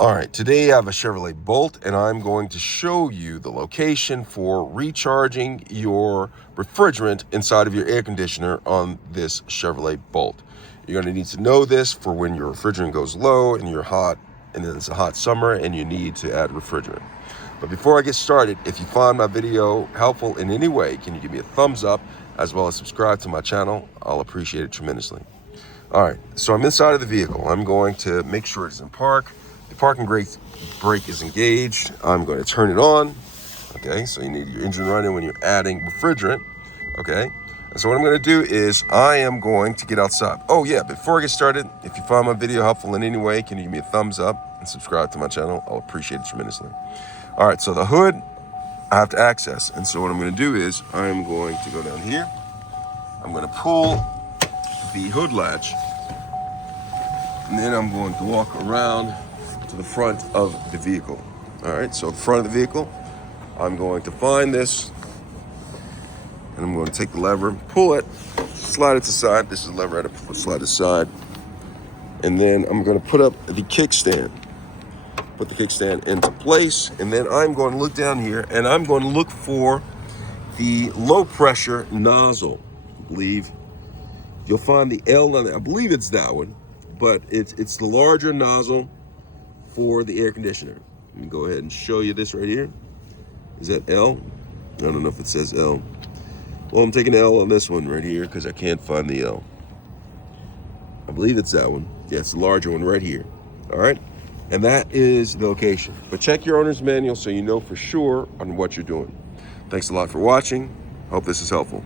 All right, today I have a Chevrolet Bolt and I'm going to show you the location for recharging your refrigerant inside of your air conditioner on this Chevrolet Bolt. You're going to need to know this for when your refrigerant goes low and you're hot and then it's a hot summer and you need to add refrigerant. But before I get started, if you find my video helpful in any way, can you give me a thumbs up as well as subscribe to my channel? I'll appreciate it tremendously. All right, so I'm inside of the vehicle. I'm going to make sure it's in park. The parking brake is engaged. I'm going to turn it on. Okay, so you need your engine running when you're adding refrigerant. Okay, and so what I'm going to do is I am going to get outside. Oh yeah, before I get started, if you find my video helpful in any way, can you give me a thumbs up and subscribe to my channel? I'll appreciate it tremendously. All right, so the hood I have to access. And so what I'm going to do is I'm going to go down here. I'm going to pull the hood latch, and then I'm going to walk around to the front of the vehicle. All right, so the front of the vehicle, I'm going to find this, and I'm going to take the lever, pull it, slide it to the side. This is the lever I had to slide to the side. And then I'm going to put up the kickstand. Put the kickstand into place, and then I'm going to look down here, and I'm going to look for the low pressure nozzle. I believe you'll find the L on it. I believe it's that one, but it's the larger nozzle for the air conditioner. Let me go ahead and show you this right here. Is that L? I don't know if it says L. Well, I'm taking L on this one right here because I can't find the L. I believe it's that one. Yeah, it's the larger one right here. All right, and that is the location. But check your owner's manual so you know for sure on what you're doing. Thanks a lot for watching. Hope this is helpful.